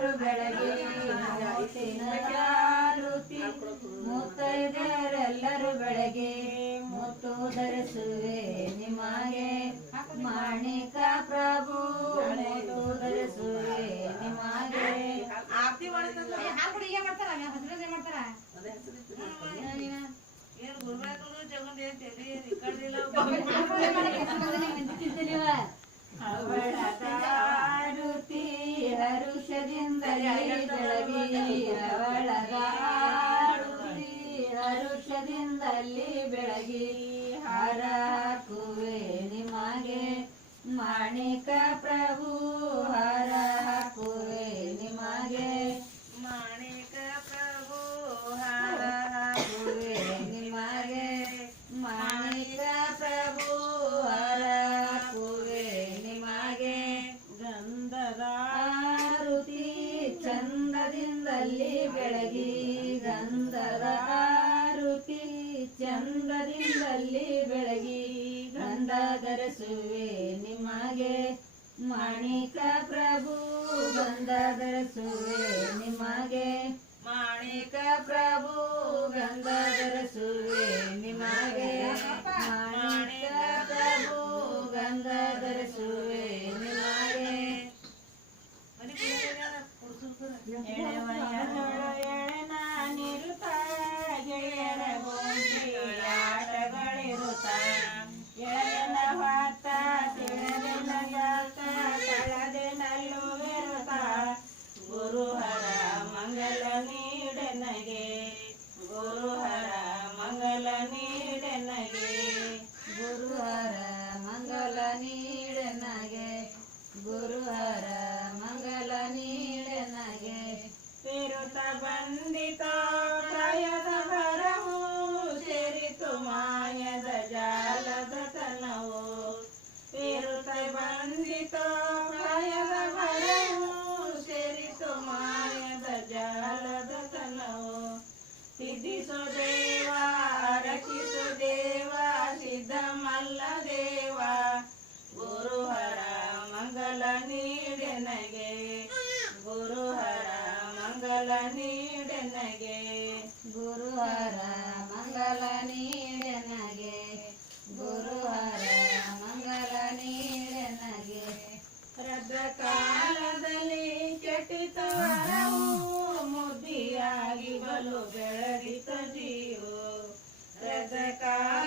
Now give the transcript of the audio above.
ಎಲ್ಲರೂ ಬೆಳಗಿ ಮಾರುತಿ ಮುತ್ತೈದೆಯರೆಲ್ಲರೂ ಬೆಳಗಿ ಮುತ್ತು ಧರಿಸುವೆ ನಿಮಗೆ ಮಾಣಿಕ ಪ್ರಭು ಮುತ್ತು ಧರಿಸುವೆ ನಿಮಗೆ ಆರತಿ ಮಾಡ್ತಾರ ಹಸಿರು ಮಾಡ್ತಾರ ಏನ್ ಗುರ್ಬೇಕು ಜಗನ್ ಅವಳಗಾರುತಿ ಹರುಷದಿಂದಲೇ ಬೆಳಗಿ ಅವಳಗಾರುತಿ ಹರುಷದಿಂದಲೇ ಬೆಳಗಿ ಹಾರ ಹಾಕುವೆ ನಿಮಗೆ ಮಾಣಿಕ ಪ್ರಭು ಹಾರ ಹಾಕುವೆ ನಿಮಗೆ ಮಾಣಿಕ ಪ್ರಭು ಹಾರ ಹಾಕುವೆ ನಿಮಗೆ ಮಾಣಿಕ ಪ್ರಭು ಹಾರ ಹಾಕುವೆ ನಿಮಗೆ ಗಂಧದ ಆರುತಿ ಚಂದದಿಂದಲೇ ಬೆಳಗಿ ಗಂಧದ ಆರುತಿ ಚಂದದಿಂದಲೇ ಬೆಳಗಿ ಗಂಧ ಧರಿಸುವೆ ನಿಮಗೆ ಮಾಣಿಕ ಪ್ರಭು ಗಂಧ ಧರಿಸುವೆ ನಿಮಗೆ ಮಾಣಿಕ ಪ್ರಭು ಗಂಧ ಧರಿಸುವೆ ನಿಮಗೆ ಮಾಣಿಕ ಪ್ರಭು ಗಂಧ ಧರಿಸುವೆ ನಿಮಗೆ ಎಳೆನಾನಿರುತ್ತ ಗೆಳೆಯರ ಗೋಂಜಿ ಆಟಗಳಿರುತ್ತ ಎಳೆನ ಹೊತ್ತ ತಿಳಿದಿನ ಜಾತ ಕಳದಿನಲ್ಲೂ ಇರುತ್ತ ಗುರುಹರ ಮಂಗಲ ನೀಡೆನಗೆ ಗುರುಹರ ಮಂಗಲ ನೀಡೆನಗೆ ಗುರುಹರ ಮಂಗಲ ನೀಡೆನಗೆ ಗುರುಹರ ಮಂಗಲ ನೀಡೆನಗೆ ತಿರುತ ಬಂದಿತ ಪ್ರಾಯದ ಬರವು ಸೇರಿತು ಮಾಯದ ಜಾಲದ ತನವು ತಿರುತ ಬಂದಿತ ಪ್ರಾಯದ ಬರವು ಸೇರಿತು ಮಾಯದ ಜಾಲದ ತನವು ಸಿದ್ಧಿಸು ದೇವ ರಕ್ಷಿಸು ದೇವ ಸಿದ್ಧ ಮಲ್ಲ ದೇವ ಗುರುಹರ ಮಂಗಲ ನೀಡೆನಗೆ ಗುರುಹರ ಮಂಗಲ ನೀಡೆನಗೆ ಗುರುಹರ ಮಂಗಲ ನೀಡೆನಗೆ ಗುರುಹರ ಮಂಗಲ ನೀಡೆನಗೆ ರದ್ದ ಕಾಲದಲ್ಲಿ ಕೆಟ್ಟಿತ ವರವು ಮುದ್ದಿಯಾಗಿ ಬಲು ಬೆಳಗಿತ ಜೀವು ರದ್ದ ಕಾಲ